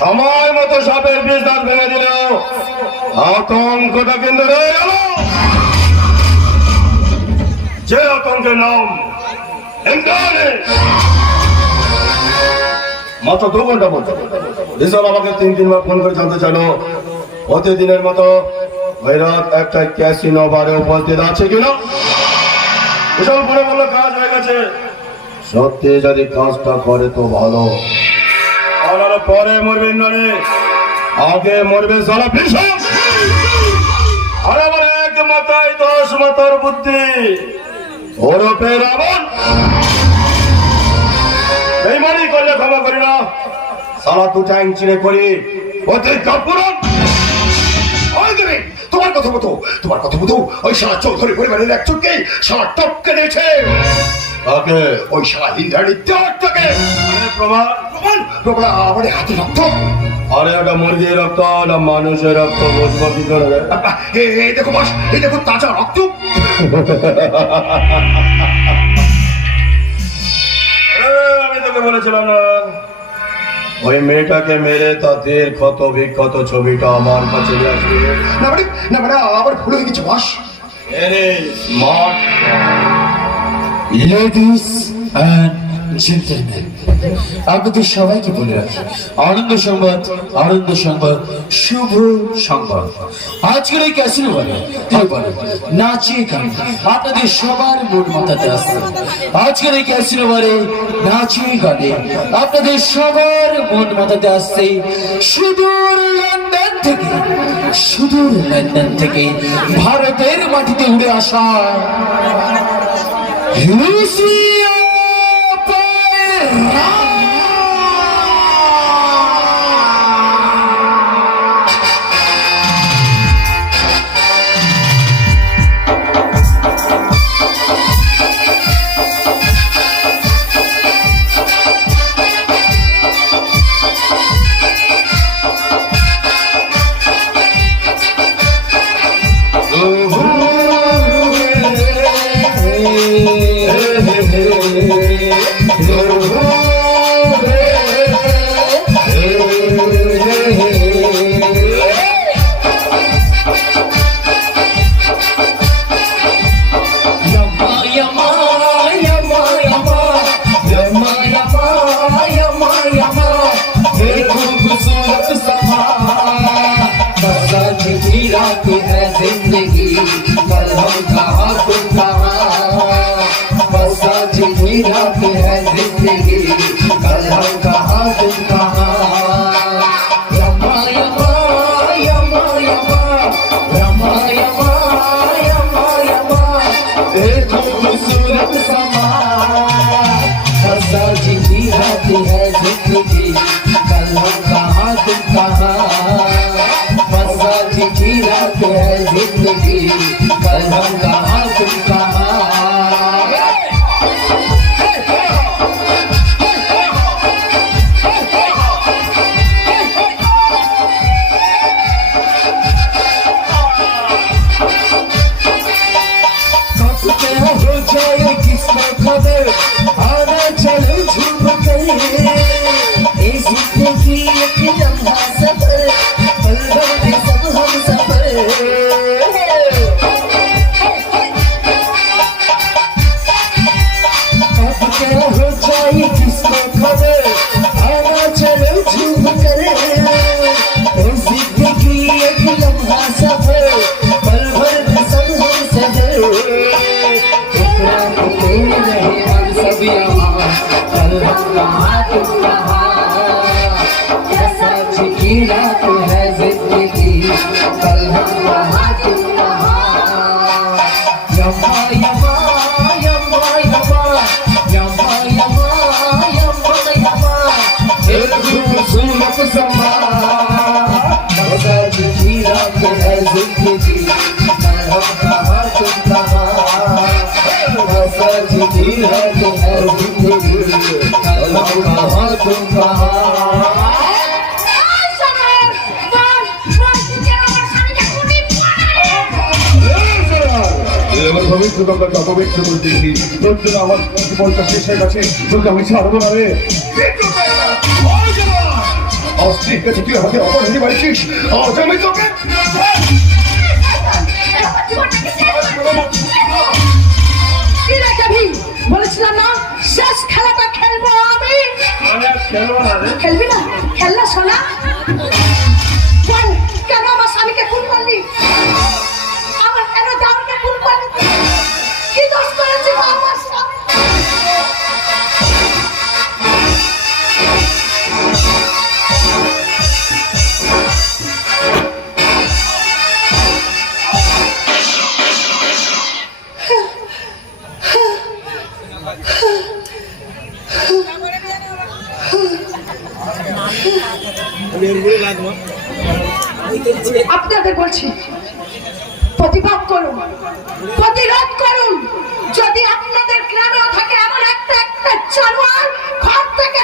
সময় মতো সাপের বিষ দাঁত ভেঙে দিল, আতঙ্কটা কিন্তু রয়ে গেল। যে আতঙ্কের নাম মাত্র 2 ঘন্টা মতো রিজাল আমাকে 3-3 বার ফোন করে জানতে চাইলো প্রতিদিনের মতো ভৈরব একটা ক্যাসিনো বারে উপস্থিত আছে কিনা। বিশাল ফোনে বললো কাজ হয়ে গেছে। সত্যি যদি কাজটা করে তো ভালো, আর পরে মরবেন না রে, আগে মরবে সারা বিশ্ব। আর আমার এক মাথায় 10 মাথার বুদ্ধি, ওরপে রাবণ। বেইমানি করলে ক্ষমা করি না, সারা 2 টাইম চিড়ে করি প্রতিজ্ঞা পূরণ। তোমার কথা মতো ওই শালা চৌধুরী পরিবারের একজনকে শালা টপকে দিয়েছে। তাকে ওই শালা ইন্দ্রাণী দেওয়ারটাকে প্রমাণ আমাদের হাতে রক্ত। আরে একটা মুরগির রক্ত না মানুষের রক্ত বুঝবো কি করে? এই দেখো বস, এই দেখো তাজা রক্ত। আমি তোকে বলেছিলাম না ওই মেয়েটাকে মেরে তাদের ক্ষত বিক্ষত ছবিটা আমার কাছে নিয়ে আসবে। না মানে আবার ভুল হয়ে গেছে বস। স্মার্ট লেডিস এন্ড জেন্টলম্যান, আপনাদের সবাইকে বলে রাখি আনন্দ সংবাদ, শুভ সংবাদ। আজকের এই ক্যাসিনো বারে নাচিয়ে গানে আপনাদের সবার মন মাতাতে আসছে। আজকের এই ক্যাসিনো বারে নাচিয়ে গানে আপনাদের সবার মন মাতাতে আসছে সুদূর লন্ডন থেকে ভারতের মাটিতে উড়ে আসা লুসিয়া পায়রা। जिंदगी कल हम कहाँ तुम कहाँ, बस आज ही रात है जिंदगी कल हम कहाँ तुम कहाँ। यमा यमा यमा यमा यमा यमा यमा यमा एक खूबसूरत समा, बस आज ही रात है जिंदगी कल हम कहाँ तुम कहाँ, बस आज ही रात है जिंदगी कल हम कहाँ तुम कहाँ। हो जाए किसको खबर, आना चलो झूम कर इस जिंदगी एक लम्हा सफर, पल भर में सब हम सफर। अब क्या हो जाए किसको खबर, आना चलो झूम कर इस जिंदगी एक लम्हा सफर, पल भर में सब हम सफर। सब यहाँ कल हम कहाँ तुम कहाँ, सच की रात है जिंदगी कल हम कहाँ तुम कहाँ। यमा यमा यमा यमा यमा यमा यमा यमा एक खूबसूरत समा, सच की रात है जिंदगी कल हम कहाँ तुम कहाँ, सच की रात है जिंदगी कल हम कहाँ तुम कहाँ। ভবিষ্যৎ যত ব্যক্তি বলতেছি তোর জন্য আমার জীবনটা শেষ হয়ে গেছে, তোকে আমি ছাড়বো না রে। স্ত্রীর কাছে তুই আমাকে অপরাধী বাড়িছিস, আজ আমি তোকে কি রে কবি বলেছিলাম না শেষ খেলাটা খেলবো আমি। খেলবি না? খেলনা শোনা বল, কেন আমার স্বামীকে খুন করলি? আমার কেন দাওয়ারকে খুন করলি? কি দোষ করেছি আমার স্বামী? আপনাদের বলছি প্রতিবাদ করুন, প্রতিরোধ করুন। যদি আপনাদের গ্রামেও থাকে এমন একটা জানোয়ার ঘর থেকে